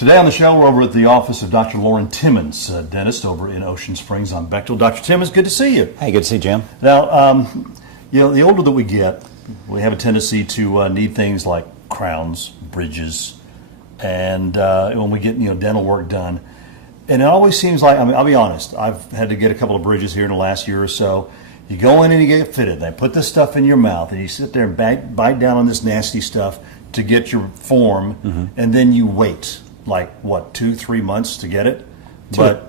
Today on the show, we're over at the office of Dr. Lauren Timmons, dentist over in Ocean Springs on Bechtel. Dr. Timmons, good to see you. Hey, good to see you, Jim. Now, you know, the older that we get, we have a tendency to need things like crowns, bridges, and when we get, dental work done. And it always seems like, I'll be honest, I've had to get a couple of bridges here in the last year or so. You go in and you get fitted. They put this stuff in your mouth, and you sit there and bite down on this nasty stuff to get your form, and then you wait. Like what, 2-3 months to get it? Two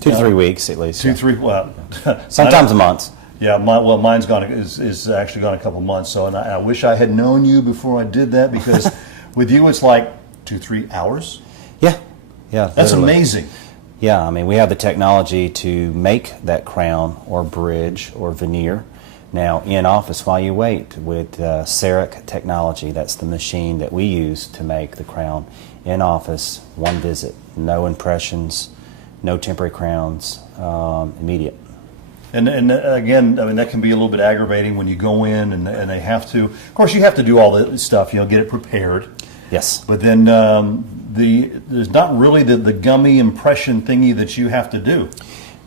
to 3 weeks at least. 2-3. Well, sometimes a month. Yeah, mine's is actually gone a couple months. So, and I wish I had known you before I did that, because with you it's like 2-3 hours. Yeah. That's literally amazing. Yeah, I mean, we have the technology to make that crown or bridge or veneer now in office while you wait with Cerec technology. That's the machine that we use to make the crown in office, one visit, no impressions, no temporary crowns, immediate. And again, I mean, that can be a little bit aggravating when you go in and they have to. Of course, you have to do all the stuff, get it prepared. Yes. But then there's not really the gummy impression thingy that you have to do.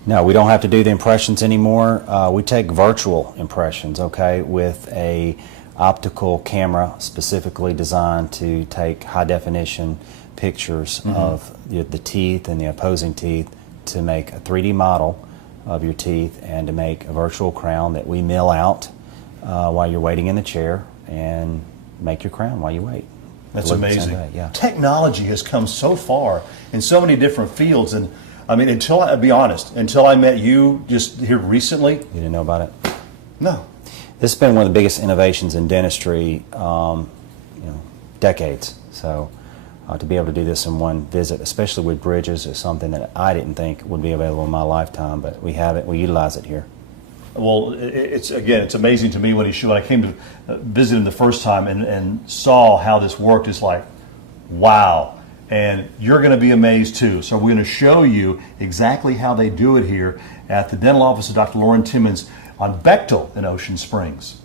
No, we don't have to do the impressions anymore. We take virtual impressions, okay, with a optical camera specifically designed to take high definition pictures of the teeth and the opposing teeth, to make a 3D model of your teeth and to make a virtual crown that we mill out while you're waiting in the chair, and make your crown while you wait. That's amazing. Yeah. Technology has come so far in so many different fields, and I mean, I'll be honest, until I met you just here recently. You didn't know about it? No. This has been one of the biggest innovations in dentistry, decades. So to be able to do this in one visit, especially with bridges, is something that I didn't think would be available in my lifetime, but we have it, we utilize it here. Well, it's amazing to me when I came to visit him the first time and saw how this worked. It's like, wow. And you're going to be amazed too. So we're going to show you exactly how they do it here at the dental office of Dr. Lauren Timmons on Bechtel in Ocean Springs.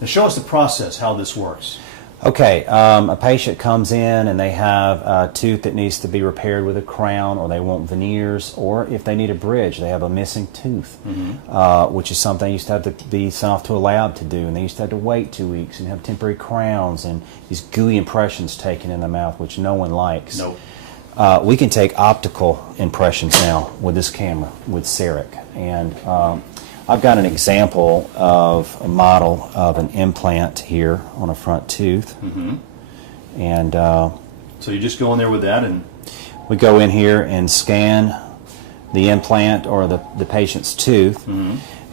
Now show us the process, how this works. Okay, a patient comes in and they have a tooth that needs to be repaired with a crown, or they want veneers, or if they need a bridge, they have a missing tooth, which is something they used to have to be sent off to a lab to do, and they used to have to wait 2 weeks and have temporary crowns and these gooey impressions taken in the mouth, which no one likes. Nope. We can take optical impressions now with this camera, with Cerec, and I've got an example of a model of an implant here on a front tooth. And so you just go in there with that, and we go in here and scan the implant or the patient's tooth,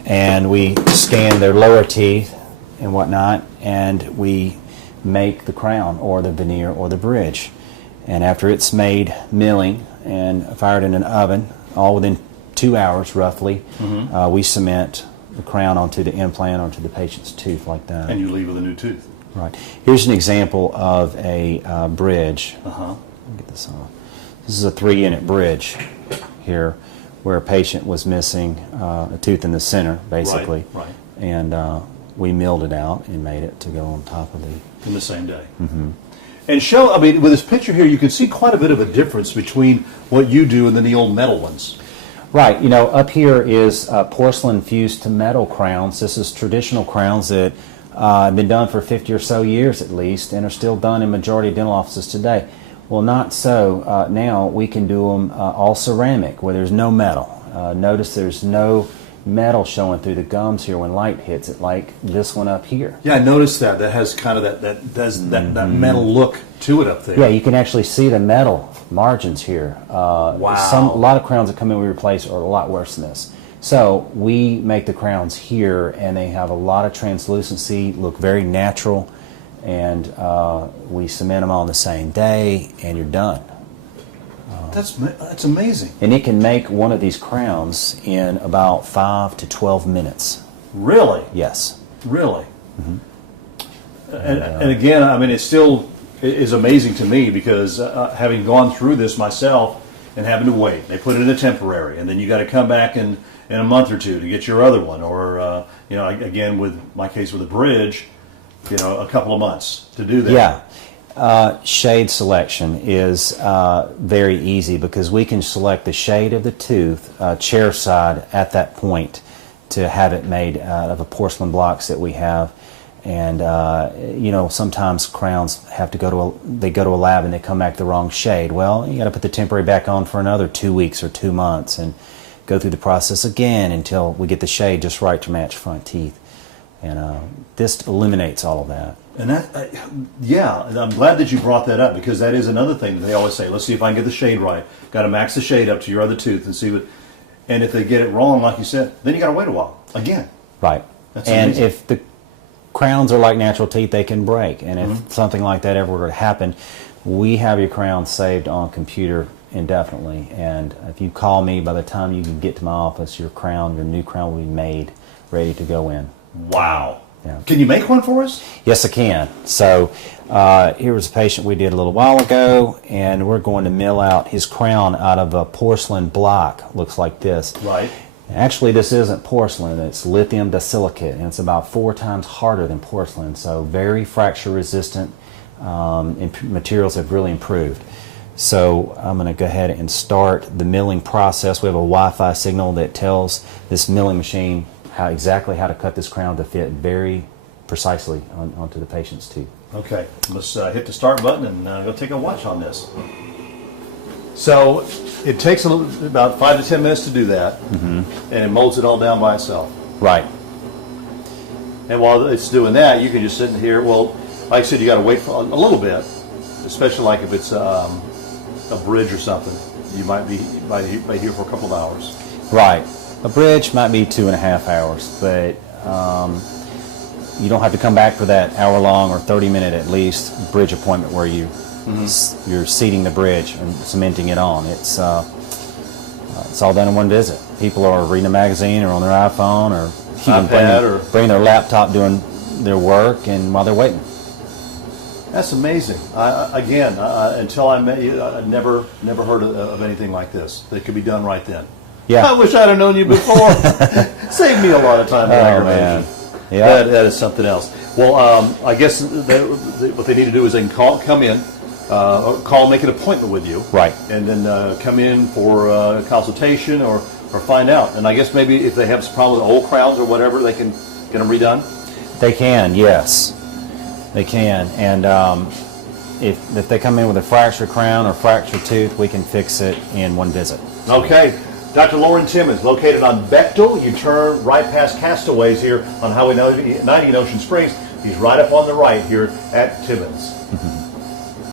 and we scan their lower teeth and whatnot, and we make the crown or the veneer or the bridge. And after it's made, milling and fired in an oven, all within 2 hours roughly, we cement the crown onto the implant, onto the patient's tooth like that. And you leave with a new tooth. Right. Here's an example of a bridge. Let me get this on. This is a 3-unit bridge here, where a patient was missing a tooth in the center, basically. Right. And we milled it out and made it to go on top of the... In the same day. And show, I mean, with this picture here, you can see quite a bit of a difference between what you do and then the old metal ones. Right, up here is porcelain fused to metal crowns. This is traditional crowns that have been done for 50 or so years at least, and are still done in majority of dental offices today. Well, not so. Now we can do them all ceramic, where there's no metal. Notice there's no metal showing through the gums here when light hits it, like this one up here. Yeah, I noticed that. That has kind of that metal look to it up there. Yeah, you can actually see the metal margins here. Wow. A lot of crowns that come in we replace are a lot worse than this. So we make the crowns here, and they have a lot of translucency, look very natural, and we cement them on the same day, and you're done. That's amazing. And it can make one of these crowns in about 5 to 12 minutes. Really? Yes. Really? And again, I mean, it still is amazing to me, because having gone through this myself and having to wait, they put it in a temporary, and then you got to come back in a month or two to get your other one, or again, with my case with a bridge, a couple of months to do that. Yeah. Shade selection is very easy because we can select the shade of the tooth, chair side, at that point to have it made out of a porcelain blocks that we have. And you know, sometimes crowns have to go to a lab and they come back the wrong shade. Well, you got to put the temporary back on for another 2 weeks or 2 months and go through the process again until we get the shade just right to match front teeth. And this eliminates all of that. And that, yeah, and I'm glad that you brought that up because that is another thing that they always say. Let's see if I can get the shade right. Got to max the shade up to your other tooth and see what. And if they get it wrong, like you said, then you got to wait a while again. Right. That's and amazing. if the crowns are like natural teeth, they can break. And if something like that ever were to happen, we have your crown saved on computer indefinitely. And if you call me, by the time you can get to my office, your new crown will be made, ready to go in. Wow. Yeah. Can you make one for us? Yes, I can. So here was a patient we did a little while ago, and we're going to mill out his crown out of a porcelain block. Looks like this. Right. Actually, this isn't porcelain. It's lithium disilicate, and it's about 4 times harder than porcelain. So very fracture resistant. Materials have really improved. So I'm going to go ahead and start the milling process. We have a Wi-Fi signal that tells this milling machine exactly how to cut this crown to fit very precisely onto the patient's tooth. Okay, let's hit the start button and go take a watch on this. So it takes about 5 to 10 minutes to do that, and it molds it all down by itself. Right. And while it's doing that, you can just sit in here. Well, like I said, you got to wait for a little bit, especially like if it's a bridge or something. You might be here for a couple of hours. Right. A bridge might be 2.5 hours, but you don't have to come back for that hour-long or 30-minute at least bridge appointment where you're seating the bridge and cementing it on. It's all done in one visit. People are reading a magazine or on their iPhone or even bringing their laptop doing their work and while they're waiting. That's amazing. Until I met you, I never heard of anything like this that could be done right then. Yeah. I wish I'd have known you before. Saved me a lot of time. Oh, man. Yeah. That is something else. Well, I guess what they need to do is they can come in, make an appointment with you. Right. And then come in for a consultation or find out. And I guess maybe if they have some problem with old crowns or whatever, they can get them redone? They can, yes. They can. And if they come in with a fractured crown or fractured tooth, we can fix it in one visit. Okay. Dr. Lauren Timmons, located on Bechtel. You turn right past Castaways here on Highway 90 in Ocean Springs. He's right up on the right here at Timmons.